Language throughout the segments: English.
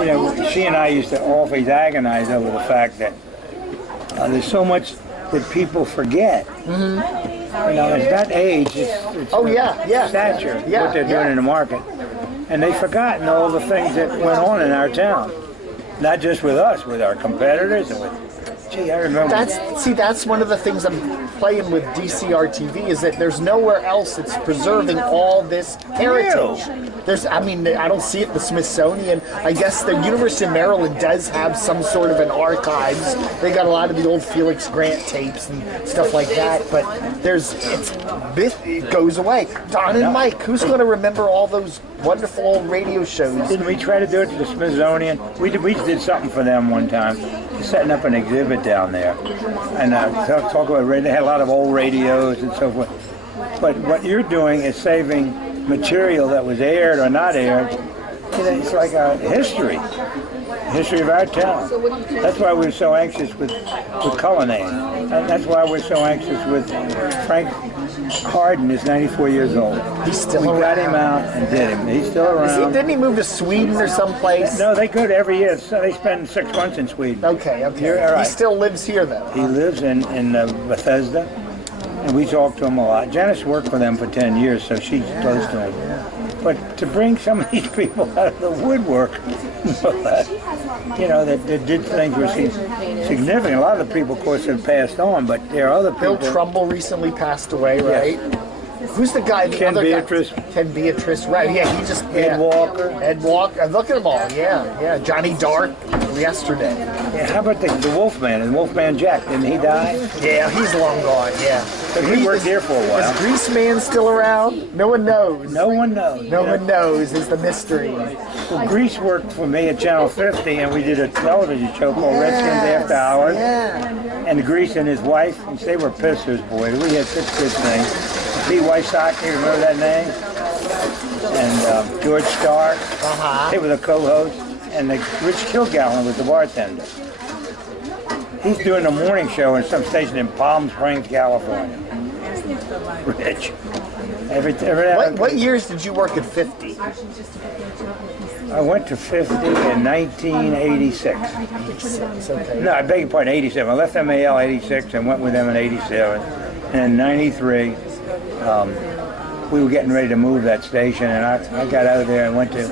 you know, she and I used to always agonize over the fact that there's so much that people forget. You know, it's not age, it's stature, what they're doing in the market. And they've forgotten all the things that went on in our town. Not just with us, with our competitors and with, gee, I remember. That's one of the things I'm playing with DCR-TV is that there's nowhere else that's preserving all this heritage. I mean, I don't see it at the Smithsonian. I guess the University of Maryland does have some sort of an archives. They got a lot of the old Felix Grant tapes and stuff like that, but it goes away. Don and Mike, who's going to remember all those wonderful old radio shows? Didn't we try to do it to the Smithsonian? We did something for them one time, setting up an exhibit down there, and talk about radio. They had a lot of old radios and so forth. But what you're doing is saving material that was aired or not aired. You know, it's like a history of our town. That's why we're so anxious with Cullinane. And that's why we're so anxious with Frank Harden is 94 years old. He's still around. We got him out and did him. He's still around. Didn't he move to Sweden or someplace? No, they go to every year. So they spend 6 months in Sweden. Okay. Right. He still lives here, though. He lives in Bethesda, and we talk to him a lot. Janice worked for them for 10 years, so she's close to him. But to bring some of these people out of the woodwork, you know, that did things which seem significant. A lot of the people, of course, have passed on, but there are other people. Bill Trumbull recently passed away, right? Yes. Who's the guy? Ken Beatrice. Ken Beatrice, right? Yeah, he just. Ed Walker. Ed Walker. Look at them all. Yeah. Johnny Dark yesterday. Yeah. How about the Wolfman and Wolfman Jack? Didn't he die? Yeah, he's long gone. Yeah. But he worked here for a while. Is Greaseman still around? No one knows. No one knows. No one knows. Is the mystery. Well, Grease worked for me at Channel 50, and we did a television show called Redskins After Hours. Yeah. And Grease and his wife, they were pissers, boy. We had such good things. Pete Wysocki, remember that name? And George Starr. They were the co-hosts. And Rich Kilgallen was the bartender. He's doing a morning show in some station in Palm Springs, California. Rich. What years did you work at 50? I went to 50 in 1986. Okay. No, I beg your pardon, 87. I left MAL 86 and went with them in 87. And in 93, we were getting ready to move that station, and I got out of there and went to,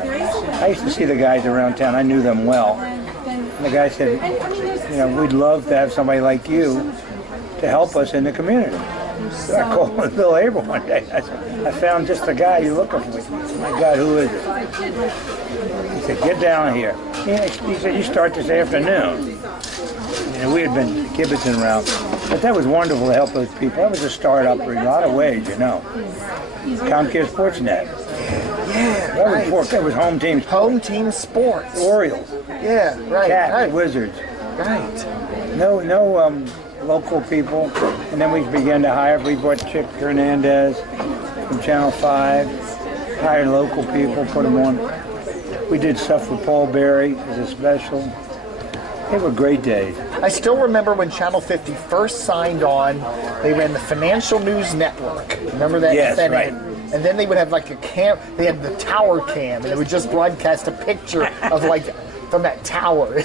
I used to see the guys around town. I knew them well. And the guy said, you know, we'd love to have somebody like you to help us in the community. So I called Bill Abel one day. I found just the guy you're looking for. My God, who is it? He said, get down here. He said, you start this afternoon. You know, we had been kibitzing around. But that was wonderful to help those people. That was a startup in a lot of ways, you know. Comcast SportsNet. Yeah, that was home team. Home team sports. Orioles. Yeah, right. Cats, Wizards. Right. No local people. And then we began to hire. We brought Chick Hernandez from Channel 5. Hired local people, put them on. We did stuff with Paul Berry as a special. They were great days. I still remember when Channel 50 first signed on, they ran the Financial News Network. Remember that? Yes, right. And then they would have like a cam, they had the tower cam, and they would just broadcast a picture of like, from that tower.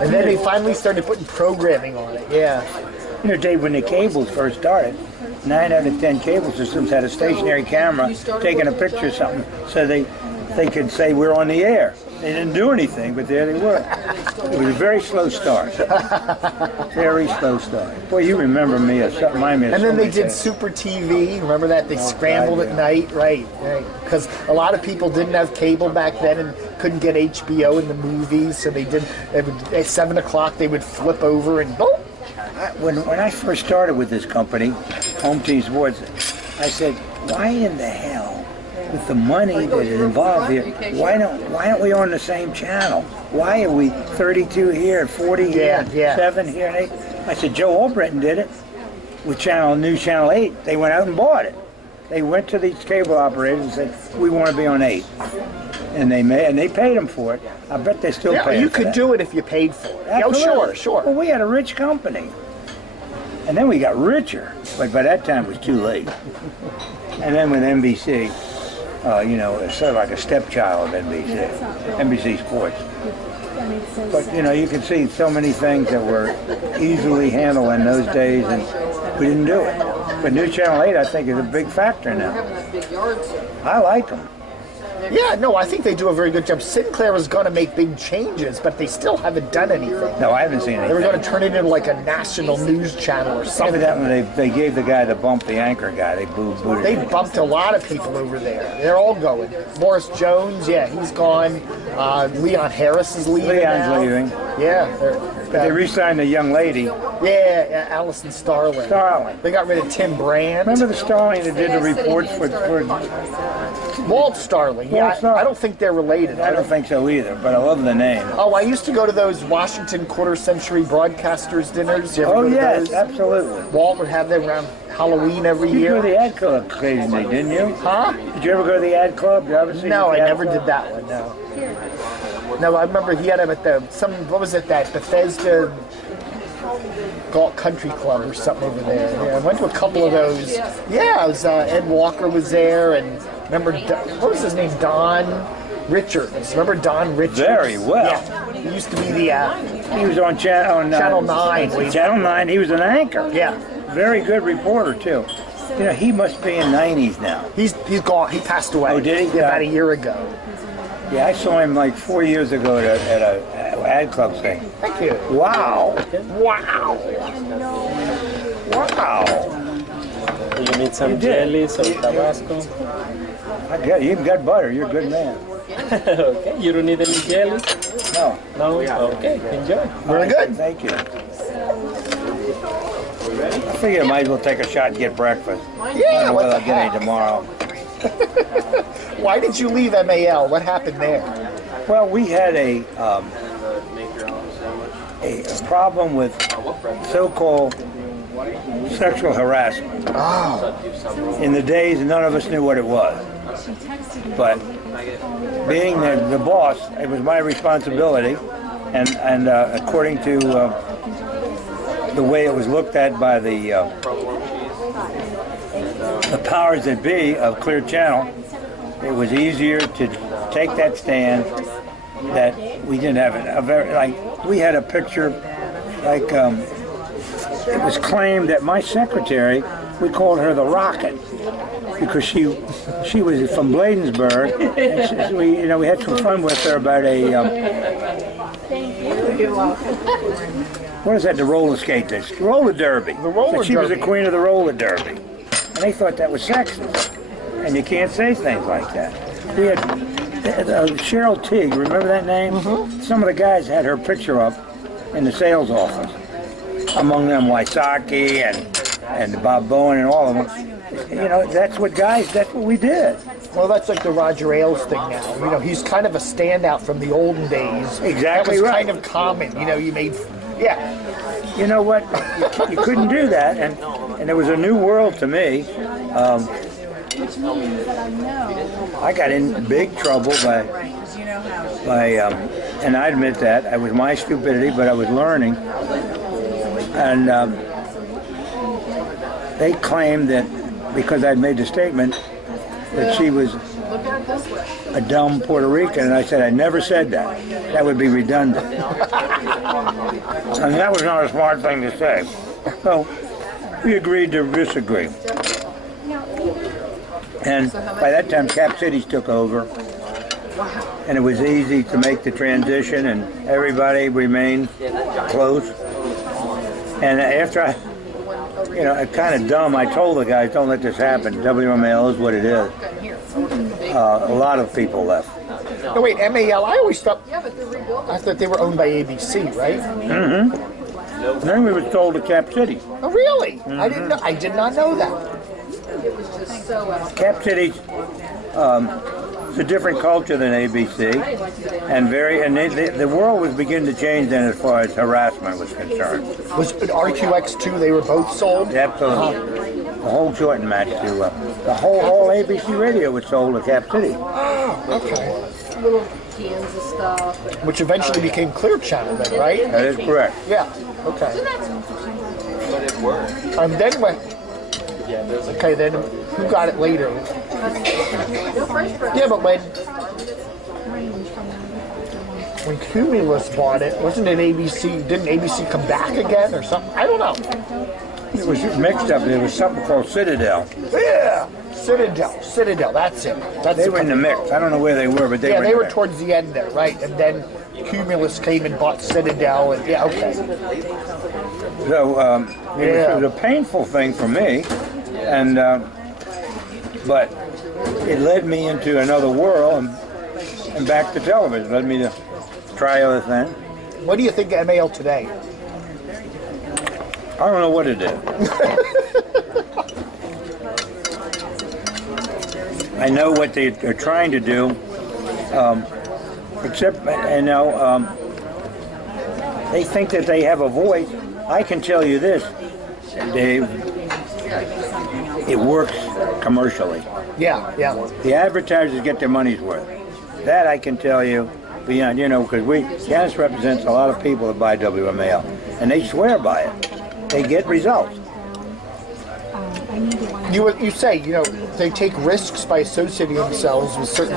And then they finally started putting programming on it, yeah. You know, Dave, when the cables first started, 9 out of 10 cable systems had a stationary camera taking a picture of something so they could say we're on the air. They didn't do anything, but there they were. It was a very slow start. Very slow start. Boy, you remember me. And then they did Super TV. Remember that? They scrambled at night. Right. Because a lot of people didn't have cable back then and couldn't get HBO in the movies. So they did, at 7 o'clock, they would flip over and boom. When I first started with this company, Home Team Sports, I said, why in the hell? With the money that is involved here, why aren't we on the same channel? Why are we 32 here, 40 here, 7 here, and 8? I said, Joe Albritton did it with Channel 8. They went out and bought it. They went to these cable operators and said, we want to be on 8. And they paid them for it. I bet they still pay. You could do it if you paid for it. Absolutely. Sure. Well, we had a rich company. And then we got richer. But by that time it was too late. And then with NBC, you know, sort of like a stepchild of NBC Sports. But, you know, you can see so many things that were easily handled in those days, and we didn't do it. But New Channel 8, I think, is a big factor now. I like them. Yeah, no, I think they do a very good job. Sinclair was going to make big changes, but they still haven't done anything. No, I haven't seen anything. They were going to turn it into like a national news channel or something. Evidently, they gave the guy the bump, the anchor guy. They booted They him. bumped a lot of people over there. They're all going. Morris Jones, yeah, he's gone. Leon Harris is leaving Leon's now. leaving. Yeah. But they re-signed a young lady. Yeah, Allison Starling. They got rid of Tim Brand. Remember the Starling that did the reports for Walt Starling. Yeah, Starling. I don't think they're related. I don't think so either, but I love the name. Oh, I used to go to those Washington quarter-century broadcasters dinners. You ever Oh, go to yes, those? absolutely. Walt would have them around Halloween every You year. go to the ad club occasionally, didn't you? Huh? Did you ever go to the ad club? Did you ever see No, the I ad never club? did that one. No. No, I remember he had him at what was it, that Bethesda Galt Country Club or something over there. Yeah, I went to a couple of those. Yeah, it was, Ed Walker was there, and remember, what was his name? Don Richards. Remember Don Richards? Very well. Yeah, he used to be the, He was on Channel 9. Channel 9, he was an anchor. Yeah. Very good reporter, too. You know, he must be in 90s now. He's gone. He passed away. Oh, did he? Yeah, about a year ago. Yeah, I saw him like 4 years ago at a ad club thing. Thank you. Wow. Wow. Wow. You need some jelly, some Tabasco. Yeah, you even got butter. You're a good man. Okay, you don't need any jelly? No. No? Okay, enjoy. Very good. Thank you. I figure I might as well take a shot and get breakfast. I Yeah, don't know what whether the I'll get any heck? tomorrow. Why did you leave MAL? What happened there? Well, we had a problem with so-called sexual harassment. Oh. In the days, none of us knew what it was. But being the boss, it was my responsibility, and according to the way it was looked at by the powers that be of Clear Channel, it was easier to take that stand. That we didn't have we had a picture like it was claimed that my secretary, we called her the Rocket because she was from Bladensburg, and we had some fun with her about what is that, the roller skate thing? Roller derby. The roller She was the derby. queen of the roller derby, and they thought that was sexist, and you can't say things like that. We had Cheryl Teague, remember that name? Mm-hmm. Some of the guys had her picture up in the sales office. Among them, Wysocki and Bob Bowen and all of them. You know, that's what we did. Well, that's like the Roger Ailes thing now. You know, he's kind of a standout from the olden days. Exactly That was right. kind of common. You know, you made, yeah. You know what? You couldn't do that, and it was a new world to me. I got in big trouble by and I admit that it was my stupidity, but I was learning, and they claimed that because I'd made the statement that she was a dumb Puerto Rican, and I said I never said that. That would be redundant, and that was not a smart thing to say. So we agreed to disagree. And by that time, Cap Cities took over, and it was easy to make the transition, and everybody remained close. And after I kind of dumb, I told the guys, don't let this happen. WMAL is what it is. A lot of people left. No, wait, MAL, I thought they were owned by ABC, right? Mm-hmm. And then we were sold to Cap City. Oh, really? I did not know that. Cap City's it's a different culture than ABC, and the world was beginning to change then as far as harassment was concerned. Was it RQX2, they were both sold? Absolutely. The whole shortened match to the whole ABC radio was sold to Cap City. Oh, okay. Little cans of stuff. Which eventually became Clear Channel then, right? That is correct. Yeah, okay. But it worked. And then when, Yeah, there's a okay, then who got it later? Yeah, but when Cumulus bought it, wasn't it ABC? Didn't ABC come back again or something? I don't know. It was mixed up. There was something called Citadel. Yeah, Citadel. That's it. They were in the mix. I don't know where they were, but they were. They were towards the end there, right? And then Cumulus came and bought Citadel, and yeah, okay. So it was a painful thing for me, and but it led me into another world and back to television. It led me to try other things. What do you think of MAL today? I don't know what it is. I know what they're trying to do, except they think that they have a voice. I can tell you this, Dave, it works commercially. Yeah. The advertisers get their money's worth. That I can tell you beyond, because Janice represents a lot of people that buy WMAL, and they swear by it. They get results. You say, they take risks by associating themselves with certain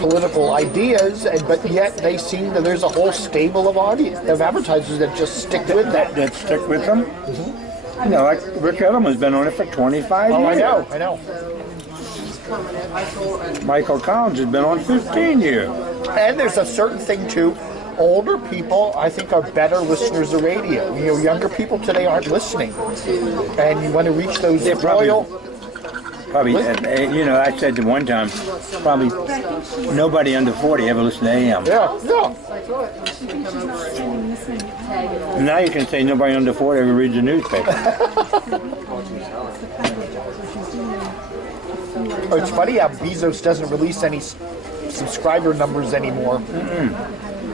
political ideas, but yet they seem that there's a whole stable of advertisers that just stick with that. That stick with them. Mm-hmm. Like Rick Edelman's been on it for 25 years. I know. Michael Collins has been on 15 years. And there's a certain thing too. Older people, I think, are better listeners of radio. Younger people today aren't listening, and you want to reach those loyal. Probably, I said to one time, probably nobody under 40 ever listened to AM. Yeah. Now you can say nobody under 40 ever reads the newspaper. It's funny how Bezos doesn't release any subscriber numbers anymore.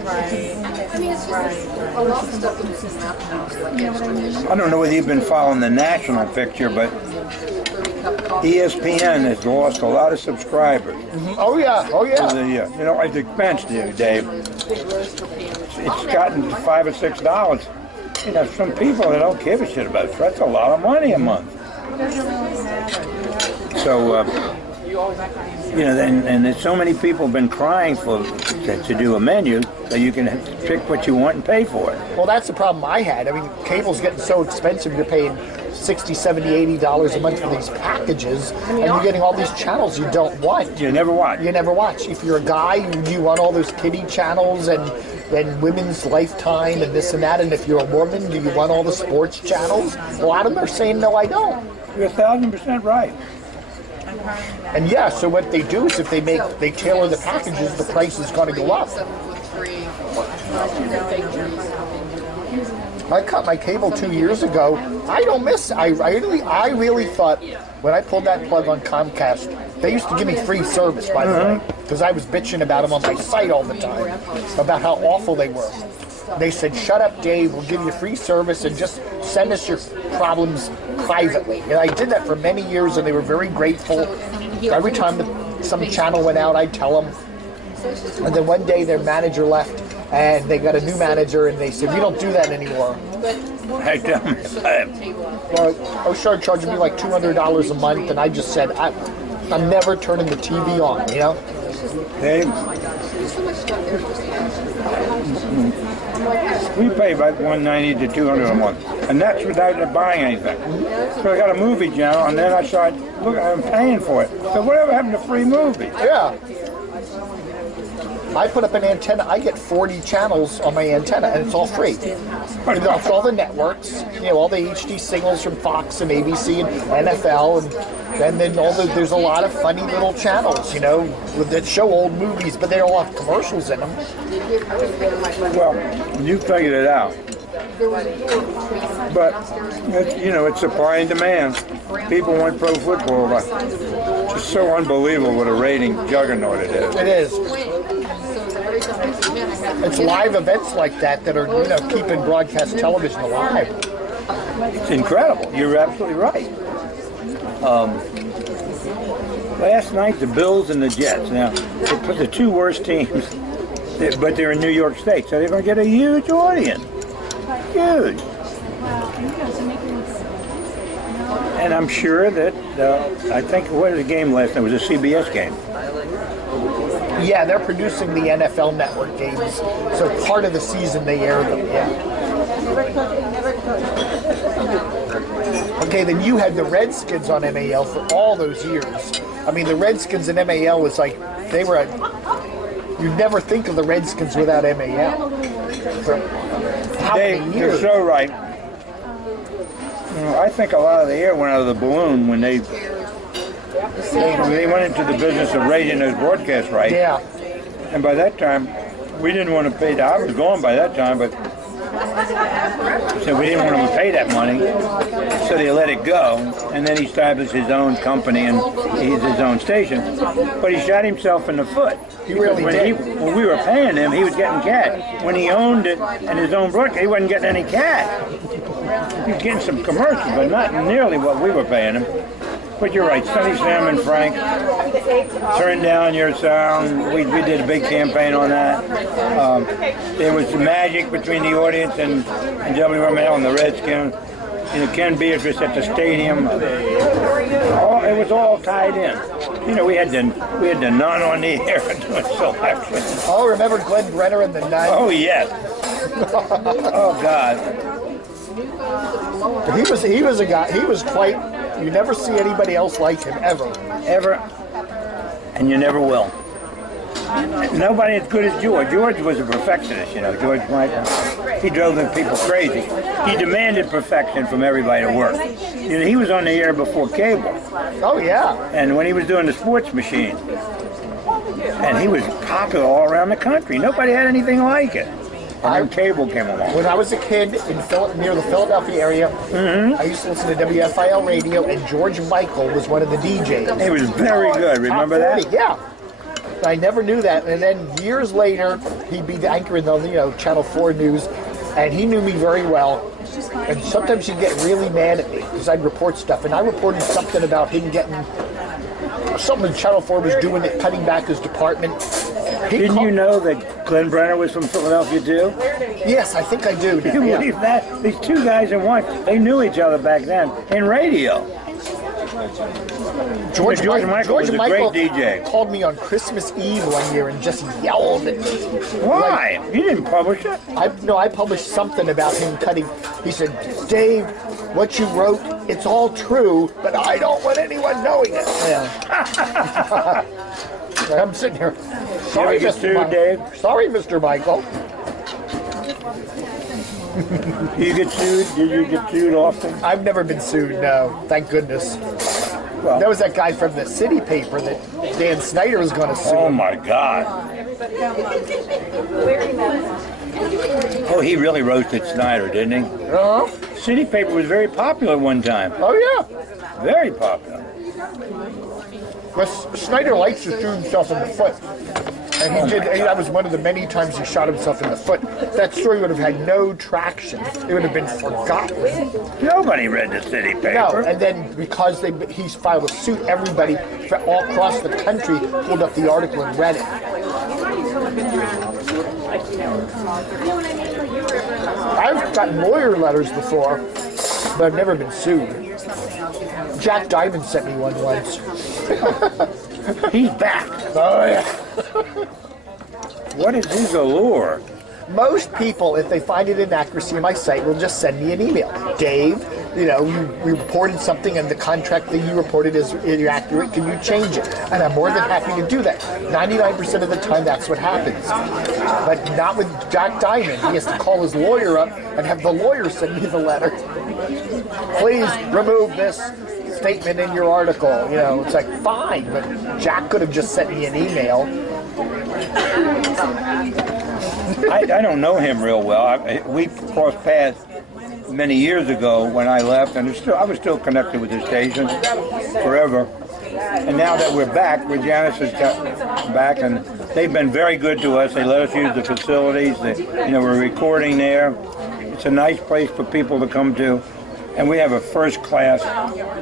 I mean, it's just a lot of stuff that just happens. I don't know whether you've been following the national picture, but ESPN has lost a lot of subscribers. Mm-hmm. Oh yeah. At the expense, Dave. It's gotten to $5 or $6. Some people that don't give a shit about it. That's a lot of money a month. So, and there's so many people have been crying to do a menu so you can pick what you want and pay for it. Well, that's the problem I had. I mean, cable's getting so expensive. You're paying $60, $70, $80 a month for these packages, and you're getting all these channels you don't want. You never watch. If you're a guy, you want all those kiddie channels and Women's Lifetime and this and that. And if you're a woman, do you want all the sports channels? A lot of them are saying, no, I don't. You're 1,000% right. And so what they do is if they tailor the packages, the price is going to go up. I cut my cable 2 years ago. I don't miss. I really thought when I pulled that plug on Comcast, they used to give me free service, by the way, because I was bitching about them on my site all the time about how awful they were. They said, "Shut up, Dave. We'll give you free service and just send us your problems privately." And I did that for many years, and they were very grateful. Every time some channel went out, I'd tell them. And then one day their manager left, and they got a new manager, and they said, "We don't do that anymore." I was charging me like $200 a month, and I just said, I'm never turning the TV on, Dave, we pay about $190 to $200 a month, and that's without buying anything. So I got a movie channel, and then I started, look, I'm paying for it. So whatever happened to free movies? Yeah. I put up an antenna. I get 40 channels on my antenna, and it's all free. It's all the networks, all the HD signals from Fox and ABC and NFL, and then there's a lot of funny little channels, that show old movies, but they all have commercials in them. Well, you figured it out. But, it's supply and demand. People want pro football. It's just so unbelievable what a rating juggernaut it is. It is. It's live events like that are, keeping broadcast television alive. It's incredible. You're absolutely right. Last night, the Bills and the Jets. Now, they put the two worst teams, but they're in New York State, so they're going to get a huge audience. Huge. And I'm sure that, I think, what was the game last night? It was a CBS game. Yeah, they're producing the NFL Network games, so part of the season they air them, yeah. Okay, then you had the Redskins on MAL for all those years. I mean, the Redskins and MAL was like, they were, you'd never think of the Redskins without MAL. For how many You're years? so right. You know, I think a lot of the air went out of the balloon when they went into the business of raising those broadcast rights. Yeah. And by that time, we didn't want to pay. I was gone by that time, but so we didn't want to pay that money. So they let it go, and then he established his own company and he's his own station. But he shot himself in the foot. He really did. When we were paying him, he was getting cash. When he owned it and his own broadcast, he wasn't getting any cash. He was getting some commercials, but not nearly what we were paying him. But you're right, Sonny Sam and Frank, Turn Down Your Sound. We did a big campaign on that. There was magic between the audience and WMAL and the Redskins. You know, Ken Beatrice at the stadium. It was all tied in. You know, we had the nun on the air doing selection. Oh, remember Glenn Brenner and the Nun? Oh yes. Oh God. He was a guy. He was quite. You never see anybody else like him ever. Ever, and you never will. Nobody as good as George. George was a perfectionist, you know, George Michael. He drove the people crazy. He demanded perfection from everybody to work. You know, he was on the air before cable. Oh, yeah. And when he was doing the sports machine, and he was popular all around the country. Nobody had anything like it. And then cable came along. When I was a kid near the Philadelphia area, I used to listen to WFIL radio, and George Michael was one of the DJs. He was very good. Remember that? Yeah. I never knew that. And then years later, he'd be the anchor in the Channel 4 News, and he knew me very well. And sometimes he'd get really mad at me because I'd report stuff. And I reported something about him getting something Channel 4 was doing, it cutting back his department. Didn't you know that Glenn Brenner was from Philadelphia too? Yes, I think I do. Can you believe that? These two guys in one, they knew each other back then in radio. George Michael was a great DJ. Called me on Christmas Eve one year and just yelled at me. Why? You didn't publish it? I published something about him cutting. He said, Dave, what you wrote, it's all true, but I don't want anyone knowing it. Yeah. I'm sitting here. Sorry, Mr. Dave? Sorry, Mr. Michael. Do you get sued? Did you get sued often? I've never been sued, no. Thank goodness. Well, there was that guy from the city paper that Dan Snyder was going to sue. Oh, my God. Oh, he really roasted Snyder, didn't he? Uh-huh. City paper was very popular one time. Oh, yeah. Very popular. But Snyder likes to shoot himself in the foot. And he did. That was one of the many times he shot himself in the foot. That story would have had no traction. It would have been forgotten. Nobody read the city paper. No, and then because he filed a suit, everybody all across the country pulled up the article and read it. I've gotten lawyer letters before, but I've never been sued. Jack Diamond sent me one once. He's back. Oh, yeah. What is his allure? Most people, if they find an inaccuracy in my site, will just send me an email. Dave, you reported something and the contract that you reported is inaccurate. Can you change it? And I'm more than happy to do that. 99% of the time, that's what happens. But not with Jack Diamond. He has to call his lawyer up and have the lawyer send me the letter. Please remove this statement in your article. It's like, fine, but Jack could have just sent me an email. I don't know him real well. We crossed paths many years ago when I left, and I was still connected with the station forever. And now that we're back, Janice has got back, and they've been very good to us. They let us use the facilities. We're recording there. It's a nice place for people to come to. And we have a first-class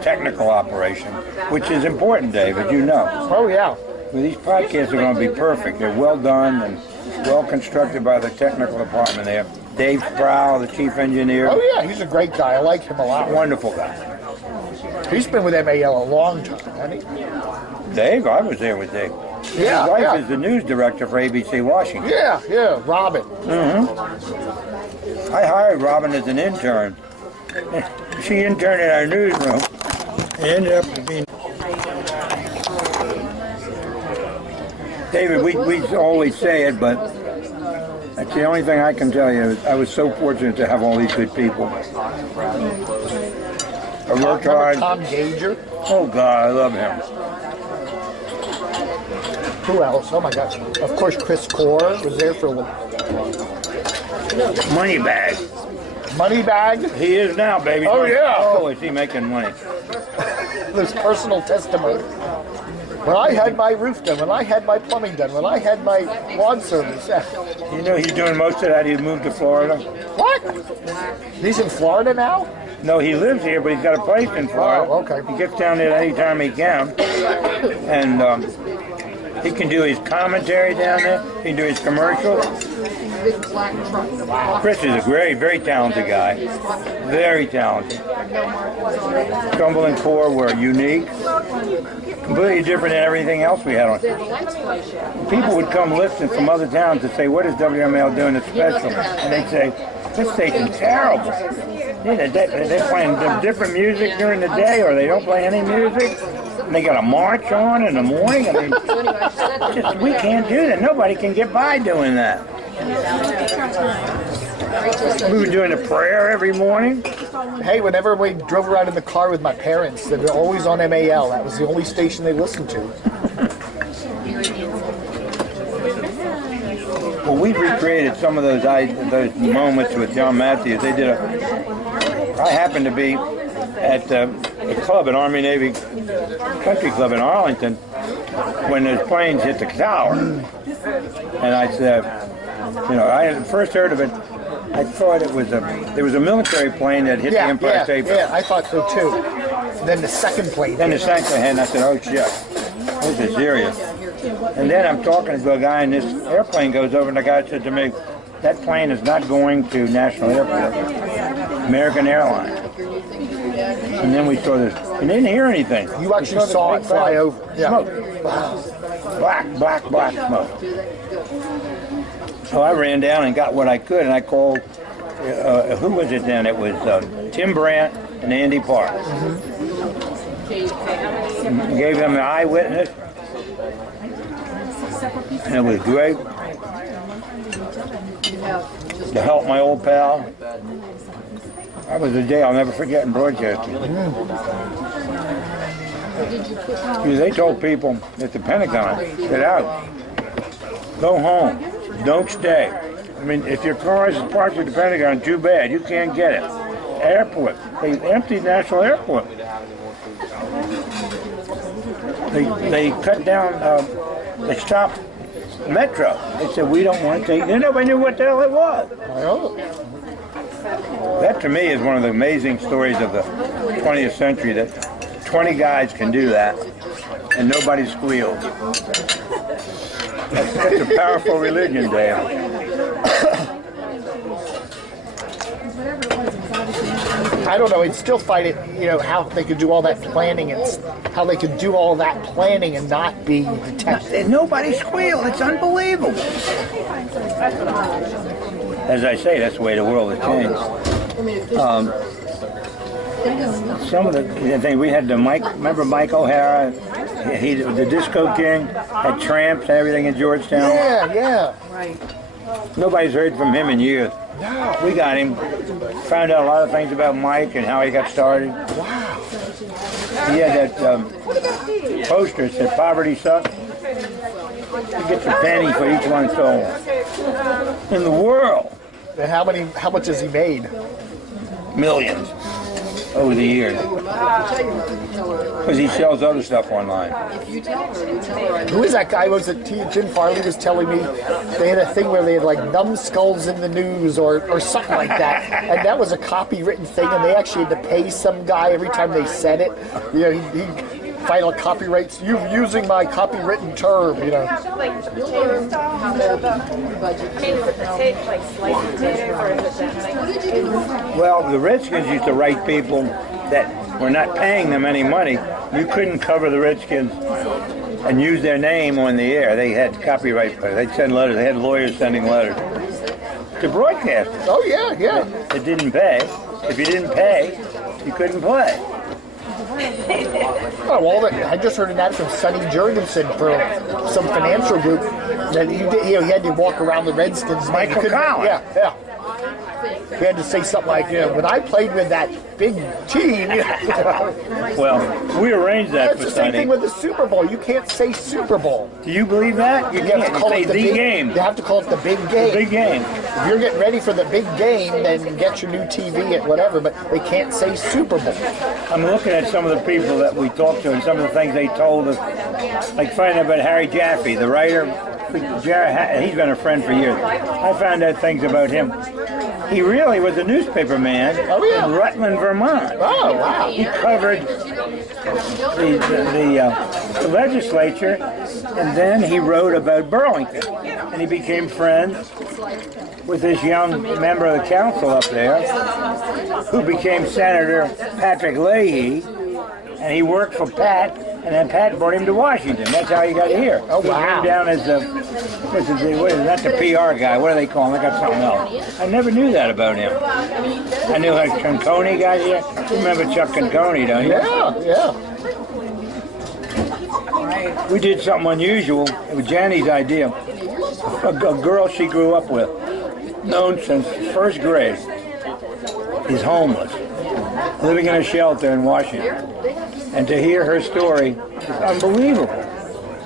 technical operation, which is important, David, you know. Oh, yeah. Well, these podcasts are going to be perfect. They're well done and well constructed by the technical department there. Dave Sproul, the chief engineer. Oh, yeah, he's a great guy. I like him a lot. Wonderful guy. He's been with MAL a long time, hasn't he? Dave, I was there with Dave. Yeah, His wife yeah. is the news director for ABC Washington. Yeah, Robin. I hired Robin as an intern. She interned in our newsroom. It ended up being... David, we always say it, but that's the only thing I can tell you. I was so fortunate to have all these good people. I worked hard. Tom Gager. Oh, God, I love him. Who else? Oh, my gosh. Of course, Chris Core was there for a little. Moneybag. Moneybag. He is now, baby. Oh, yeah. Oh, is he making money? There's personal testimony. When I had my roof done, when I had my plumbing done, when I had my lawn service. You know he's doing most of that. He moved to Florida. What? He's in Florida now? No, he lives here, but he's got a place in Florida. Oh, okay. He gets down there anytime he can. And he can do his commentary down there. He can do his commercials. Chris is a very talented guy. Very talented. Trumbull and Core were unique. Completely different than everything else we had on. People would come listen from other towns to say, what is WMAL doing that's special? And they'd say, this station's terrible. They're playing different music during the day, or they don't play any music. And they got a march on in the morning. I mean, we can't do that. Nobody can get by doing that. We were doing a prayer every morning. Hey, whenever we drove around in the car with my parents, they were always on MAL. That was the only station they listened to. Well, we recreated some of those moments with John Matthews. They did I happened to be at the club, an Army Navy country club in Arlington, when those planes hit the tower. And I said, you know, I had first heard of it. I thought there was a military plane that hit the Empire State Building. Yeah, I thought so too. Then the second plane. Then the second plane, and I said, oh shit, this is serious. And then I'm talking to a guy, and this airplane goes over, and the guy said to me, that plane is not going to National Airport, American Airlines. And then we saw this, and didn't hear anything. You actually saw it fly over. Yeah. Smoke. Black smoke. So I ran down and got what I could, and I called, who was it then? It was Tim Brandt and Andy Park. And gave them an eyewitness, and it was great to help my old pal. That was a day I'll never forget in broadcasting. They told people at the Pentagon, get out, go home, don't stay. I mean, if your car is parked at the Pentagon, too bad, you can't get it. Airport, they emptied National Airport. They cut down, they stopped Metro. They said, we don't want to take, and nobody knew what the hell it was. That to me is one of the amazing stories of the 20th century, that 20 guys can do that and nobody squeals. That's a powerful religion, Dave. I don't know. I'd still fight it. You know how they could do all that planning and how they could do all that planning and not be detected. Nobody squealed. It's unbelievable. As I say, that's the way the world has changed. Some of the things we had, remember Mike O'Hara? He the Disco King, had Tramps and everything in Georgetown. Yeah. Right. Nobody's heard from him in years. No. We got him. Found out a lot of things about Mike and how he got started. Wow. He had that poster that said "Poverty sucks." He gets a penny for each one sold in the world. And how much has he made? Millions over the years. Because he sells other stuff online. Who is that guy? Was it Jim Farley was telling me they had a thing where they had like numbskulls in the news or something like that, and that was a copywritten thing, and they actually had to pay some guy every time they said it. You know, he final copyrights. You using my copywritten term. You know. Well, the Redskins used to write people that were not paying them any money, you couldn't cover the Redskins and use their name on the air. They had copyright. They'd send letters. They had lawyers sending letters to broadcasters. Oh yeah, yeah. That didn't pay. If you didn't pay, you couldn't play. Oh, well, I just heard an ad from Sonny Jurgensen for some financial group that he had to walk around the Redskins. Michael Collins. Yeah. He had to say something like, when I played with that big team. Well, we arranged that That's for the same Sonny. thing with the Super Bowl. You can't say Super Bowl. Do you believe that? You You have to can't. call Say it the the big game. You have to call it the big game. Big game. If you're getting ready for the big game, then get your new TV at whatever, but they can't say Super Bowl. I'm looking at some of the people that we talked to and some of the things they told us. Like finding out about Harry Jaffe, the writer. He's been a friend for years. I found out things about him. He really was a newspaper man in Rutland, Vermont. Oh, wow. He covered the legislature, and then he wrote about Burlington. And he became friends with this young member of the council up there, who became Senator Patrick Leahy, and he worked for Pat, and then Pat brought him to Washington. That's how he got here. Oh, He wow. came down as not the PR guy. What do they call him? I got something else. I never knew that about him. I knew how Conconi got here. You remember Chuck Conconi, don't you? Yeah. We did something unusual. It was Janny's idea. A girl she grew up with, known since first grade, is homeless, living in a shelter in Washington. And to hear her story is unbelievable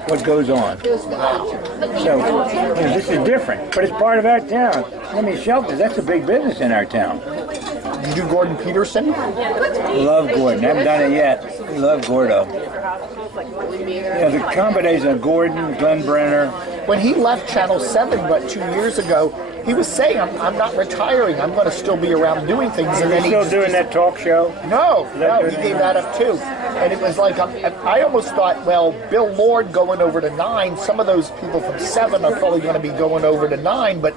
what goes on. So, this is different, but it's part of our town. I mean, shelters, that's a big business in our town. You do Gordon Peterson? Love Gordon. Haven't done it yet. We love Gordo. Yeah, the combination of Gordon, Glenn Brenner. When he left Channel 7, but 2 years ago, he was saying, I'm not retiring. I'm going to still be around doing things. And then Still doing that talk show? No, he gave that up too. And it was like, I almost thought, well, Bill Lord going over to 9, some of those people from 7 are probably going to be going over to 9, but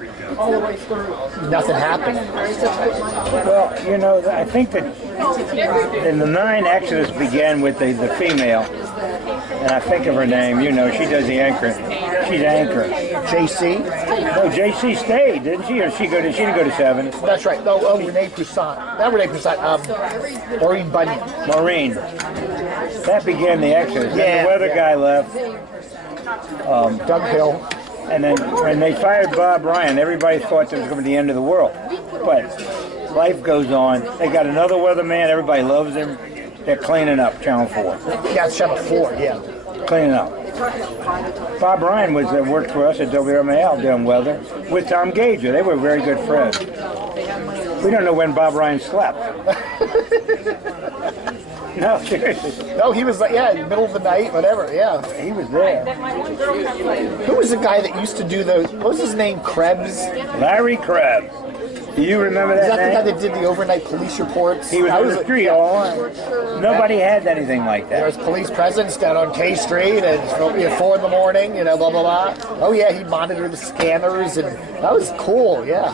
nothing happened. Well, I think that in the 9 Exodus began with the female, and I think of her name, she does the anchor. She's anchor. JC? No, JC stayed, didn't she? Or she didn't go to 7. That's right. Oh, Renee Poussin. Not Renee Poussin, Maureen Bunyan. Maureen. That began the Exodus. Yeah, Then the weather guy left. Doug Hill. And then when they fired Bob Ryan, everybody thought that was going to be the end of the world. But life goes on. They got another weatherman. Everybody loves him. They're cleaning up Channel 4. Yeah, it's Channel 4, yeah. Cleaning up. Bob Ryan worked for us at WMAL doing weather with Tom Gager. They were very good friends. We don't know when Bob Ryan slept. No, seriously. No, he was like, middle of the night, whatever, yeah. He was there. Who was the guy that used to do those, what was his name, Krebs? Larry Krebs. Do you remember Is that that the guy name? that did the overnight police reports? He was on the street all along. Nobody had anything like There was that. police presence down on K Street and at 4 in the morning, blah, blah, blah. Oh, yeah, he'd monitor the scanners, and that was cool, yeah.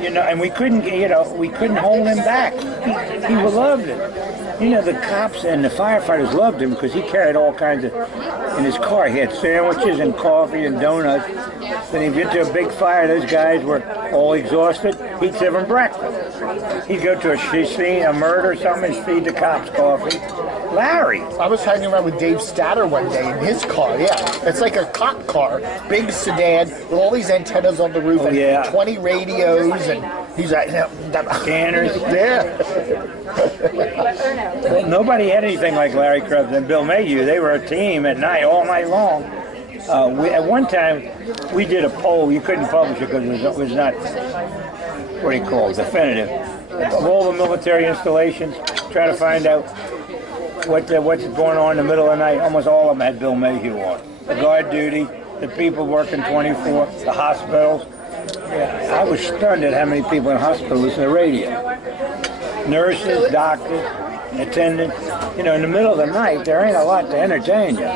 And we couldn't hold him back. He loved it. The cops and the firefighters loved him because he carried all kinds of, in his car, he had sandwiches and coffee and donuts. Then he'd get to a big fire, those guys were all exhausted. He'd serve them breakfast. He'd go to a scene, a murder or something, and feed the cops coffee. Larry. I was hanging around with Dave Statter one day in his car, yeah. It's like a cop car, big sedan, with all these antennas on the roof and 20 radios, and he's like, Scanners. Yeah. Well, nobody had anything like Larry Krebs and Bill Mayhew. They were a team at night, all night long. At one time, we did a poll. You couldn't publish it because it was not, what do you call it, definitive. Of all the military installations, try to find out what's going on in the middle of the night. Almost all of them had Bill Mayhew on. The guard duty, the people working 24, the hospitals. Yeah, I was stunned at how many people in hospitals listen to the radio. Nurses, doctors, attendants. In the middle of the night, there ain't a lot to entertain you.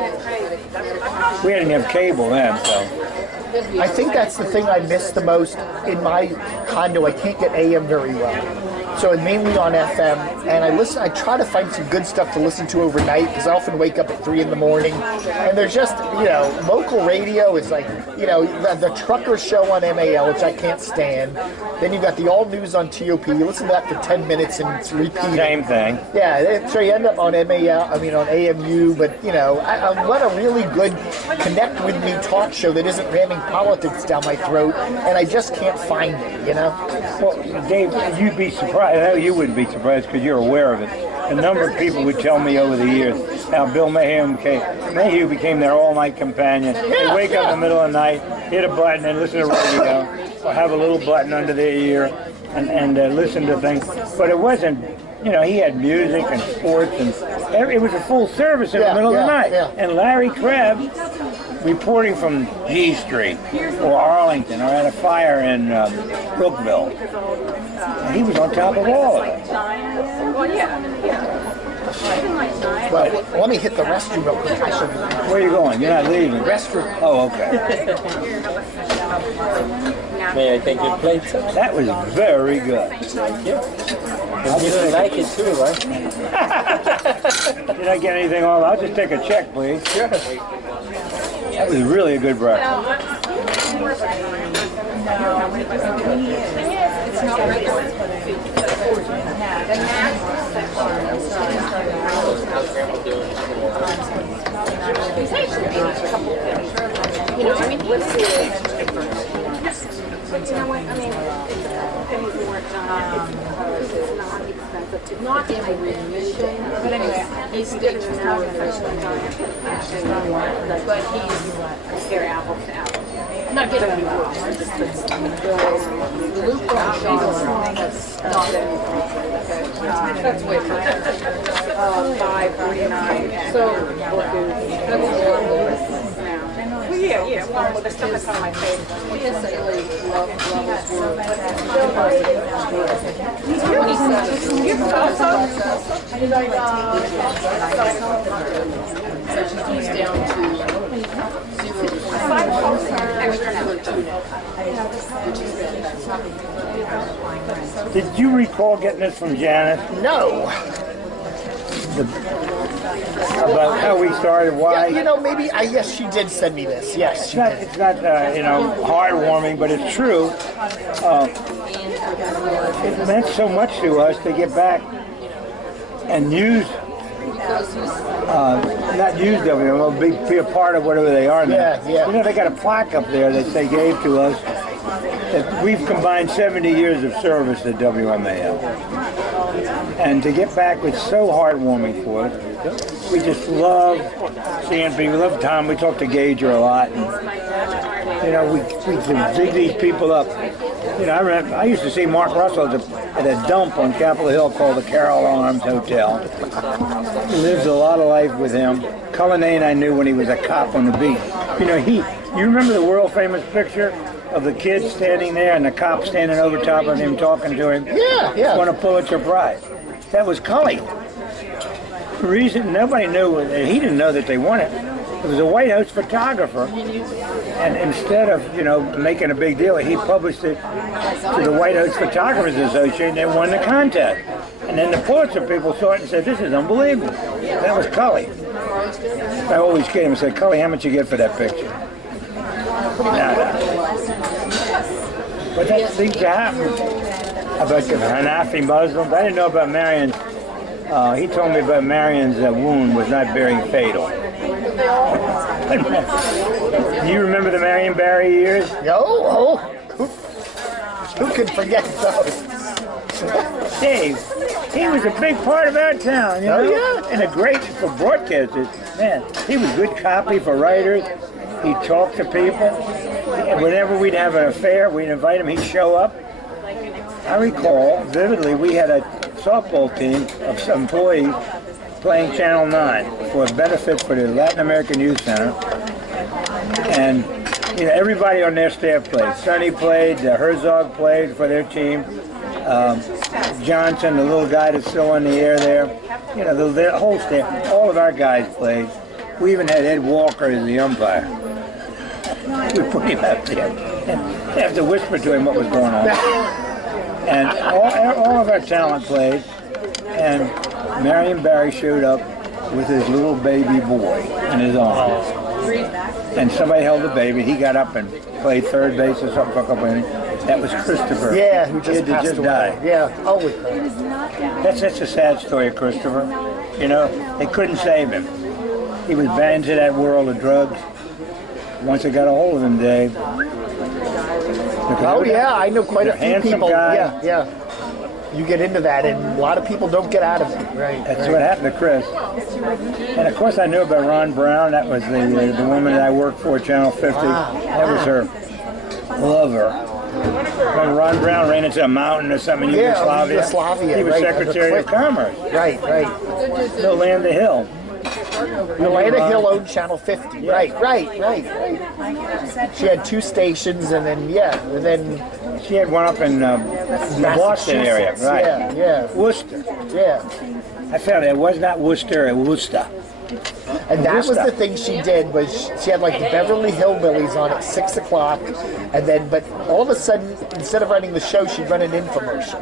We didn't have cable then, so. I think that's the thing I miss the most in my condo. I can't get AM very well. so mainly on FM, and I try to find some good stuff to listen to overnight because I often wake up at 3 in the morning, and there's just, local radio is like, the trucker show on MAL, which I can't stand. Then you've got the all news on TOP. You listen to that for 10 minutes and it's repeating. Same thing. Yeah, so you end up on on AMU, but I want a really good connect with me talk show that isn't ramming politics down my throat, and I just can't find it, Well, Dave, you'd be surprised. I know you wouldn't be surprised because you're aware of it. A number of people would tell me over the years how Bill Mayhew became their all-night companion. They wake up in the middle of the night, hit a button, and listen to radio, or have a little button under their ear and listen to things. But it wasn't, he had music and sports, and it was a full service in the middle of the night. Yeah. And Larry Crabb, reporting from G Street or Arlington or at a fire in Brookville. And he was on top of all of it. But let me hit the restroom real quick. Where are you going? You're not leaving. Restroom. Oh, okay. May I take your plate, sir? That was very good. Thank you. And you like it too, right? Did I get anything off? I'll just take a check, please. Sure. That was really a good breakfast. Not every remission, but anyway, he's sticks with now, but he's compare apples to apples. Not getting any worse. The lukewarm shot has not been that's way for 5.49. So yeah. Well, the stuff that's on my face. Did you recall getting this from Janice? No. About how we started, why? Yeah, maybe. Yes, she did send me this. Yes, It's not heartwarming, but it's true. It meant so much to us to get back and use, not use WMAL, be a part of whatever they are now. Yeah. They got a plaque up there that they gave to us that we've combined 70 years of service at WMAL. And to get back was so heartwarming for us. We just love seeing people. We love Tom. We talk to Gager a lot. And, we can dig these people up. I used to see Mark Russell at a dump on Capitol Hill called the Carroll Arms Hotel. Lives a lot of life with him. Cullinane I knew when he was a cop on the beat. You remember the world famous picture of the kid standing there and the cop standing over top of him talking to him? Yeah. Won a Pulitzer Prize. That was Cully. The reason nobody knew, he didn't know that they won it. It was a White House photographer, and instead of making a big deal, he published it to the White House Photographers Association. They won the contest, and then the Pulitzer people saw it and said, "This is unbelievable." That was Cully. I always kid him and said, "Cully, how much you get for that picture?" Nada. But that seems to happen about the Hanafi Muslims. I didn't know about Marion's. He told me about Marion's wound was not very fatal. Do you remember the Marion Barry years? Oh, who could forget those? Dave, he was a big part of our town, Oh, yeah. And a great for broadcasters. Man, he was good copy for writers. He'd talk to people. Whenever we'd have an affair, we'd invite him, he'd show up. I recall vividly we had a softball team of some employees playing Channel 9 for a benefit for the Latin American Youth Center. And everybody on their staff played. Sonny played, Herzog played for their team. Johnson, the little guy that's still in the air there. The whole staff, all of our guys played. We even had Ed Walker as the umpire. We put him out there. have to whisper to him what was going on. And all of our talent played, and Marion Barry showed up with his little baby boy in his arms. And somebody held the baby. He got up and played third base or something for a couple innings. That was Christopher. Yeah, who just passed away. Died. Yeah, holy crap. That's a sad story of Christopher. You know, they couldn't save him. He was banned to that world of drugs. Once they got a hold of him, Dave. Oh yeah, I know quite a few people. Guy. Yeah. You get into that, and a lot of people don't get out of it. Right. That's what happened to Chris. And of course, I knew about Ron Brown. That was the woman that I worked for, Channel 50. That was her lover. When Ron Brown ran into a mountain or something in Yugoslavia, he was Secretary of Commerce. Right. Yolanda Hill. Yolanda Hill owned Channel 50. Yeah. Right. She had 2 stations, and then she had one up in the Boston area. Right. Yeah. Worcester. Yeah. I found it was not Worcester, it was Worcester. And that was the thing she did, was she had like the Beverly Hillbillies on at 6 o'clock, and then, but all of a sudden, instead of running the show, she'd run an infomercial.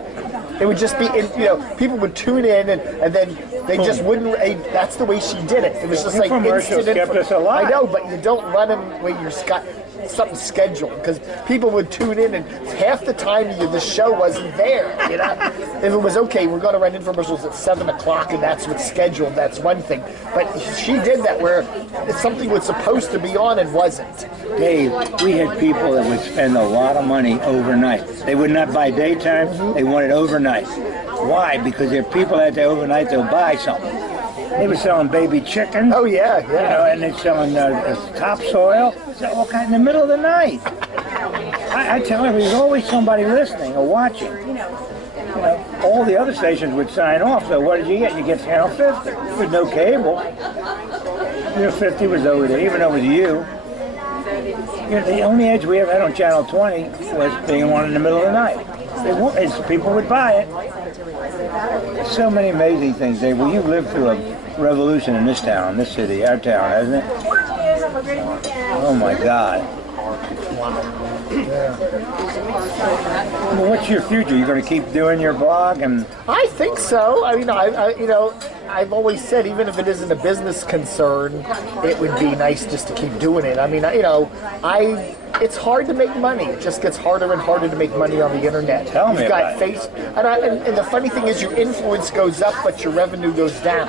It would just be, people would tune in, and then they just wouldn't, that's the way she did it. It was just like instant kept us alive. I know, but you don't run them when you've got something scheduled, because people would tune in, and half the time the show wasn't there, you know? If it was, okay, we're going to run infomercials at 7 o'clock, and that's what's scheduled, that's one thing. But she did that where something was supposed to be on and wasn't. Dave, we had people that would spend a lot of money overnight. They would not buy daytime, they wanted overnight. Why? Because there are people that day overnight, they'll buy something. They were selling baby chickens. Oh yeah. You know, and they're selling topsoil. All kind in the middle of the night. I tell you, there's always somebody listening or watching. You know, all the other stations would sign off. So what did you get? You get Channel 50 with no cable. 50 was over there, even though it was you. The only edge we ever had on Channel 20 was being on in the middle of the night. People would buy it. So many amazing things, Dave. Well, you've lived through a revolution in this town, this city, our town, hasn't it? Oh my God. Well, what's your future? You're going to keep doing your blog? And I think so. I mean, I've always said, even if it isn't a business concern, it would be nice just to keep doing it. I mean, it's hard to make money. It just gets harder and harder to make money on the internet. Tell me about it. And the funny thing is, your influence goes up, but your revenue goes down.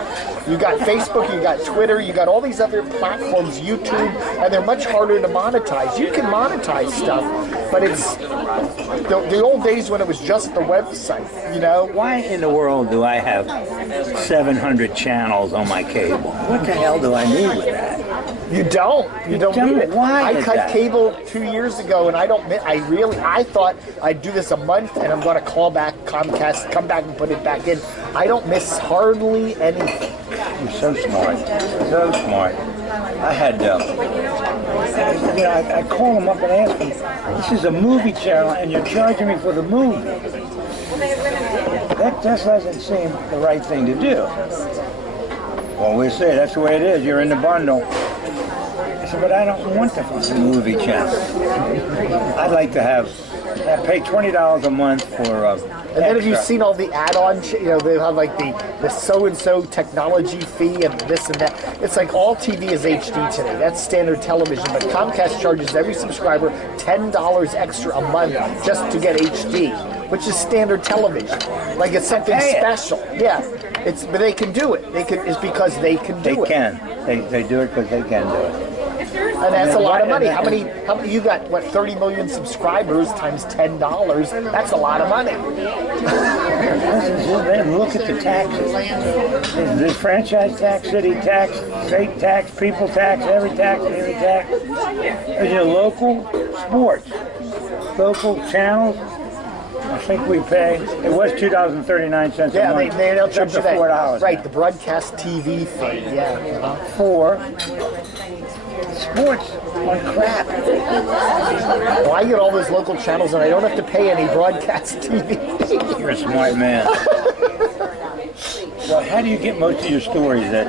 You got Facebook, you got Twitter, you got all these other platforms, YouTube, and they're much harder to monetize. You can monetize stuff, but it's the old days when it was just the website, you know? Why in the world do I have 700 channels on my cable? What the hell do I need with that? You don't need it. Why I cut cable 2 years ago, and I thought I'd do this a month, and I'm going to call back Comcast, come back and put it back in. I don't miss hardly anything. You're so smart. So smart. I had, I call them up and ask them, this is a movie channel, and you're charging me for the movie. That just doesn't seem the right thing to do. Well, we'll see. That's the way it is. You're in the bundle. I said, but I don't want the fucking movie channel. I'd like to pay $20 a month for and then have you seen all the add-on, they have like the so-and-so technology fee and this and that. It's like all TV is HD today. That's standard television. But Comcast charges every subscriber $10 extra a month just to get HD, which is standard television. Like it's something special. Yeah. But they can do it. It's because they can do it. They do it because they can do it. And that's a lot of money. How many you got, 30 million subscribers times $10? That's a lot of money. Look at the taxes. There's franchise tax, city tax, state tax, people tax, every tax. There's your local sports, local channels. I think we pay, it was $2.39 a month. Yeah, they'll charge you that. $4. Right, the broadcast TV fee, yeah. For sports on crap. Well, I get all those local channels and I don't have to pay any broadcast TV. You're a smart man. Well, how do you get most of your stories? That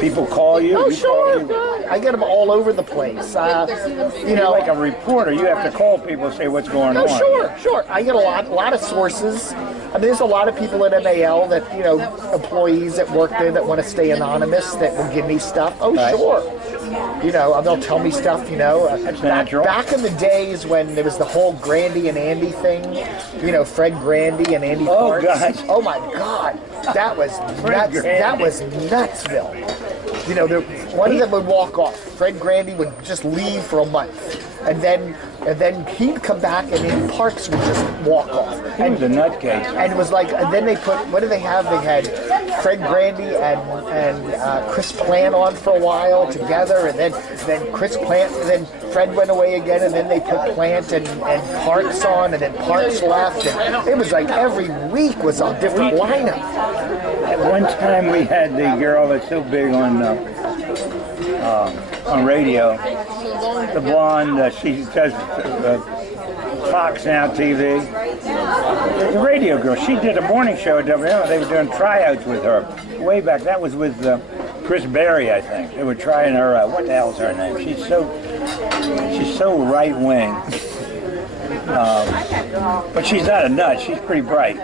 people call you? Oh, sure. I get them all over the place. You know, like a reporter, you have to call people and say what's going on. Sure. I get a lot of sources. I mean, there's a lot of people at MAL that, you know, employees that work there that want to stay anonymous that will give me stuff. Oh, right. Sure. You know, they'll tell me stuff, you know. That's natural. Back in the days when there was the whole Grandy and Andy thing, you know, Fred Grandy and Andy Parks. Gosh. Oh, my God. That was nuts. That was Nutsville. You know, one of them would walk off. Fred Grandy would just leave for a month. And then he'd come back and then Parks would just walk off. He was a nutcase. And it was like, and then they put, what did they have? They had Fred Grandy and Chris Plant on for a while together, and then Chris Plant, and then Fred went away again, and then they put Plant and Parks on, and then Parks left. And it was like every week was a different lineup. At one time we had the girl that's so big on radio, the blonde, she does Fox Now TV. The radio girl, she did a morning show at WMAL. They were doing tryouts with her way back. That was with Chris Berry, I think. They were trying her out. What the hell's her name? She's so right wing, but she's not a nut. She's pretty bright.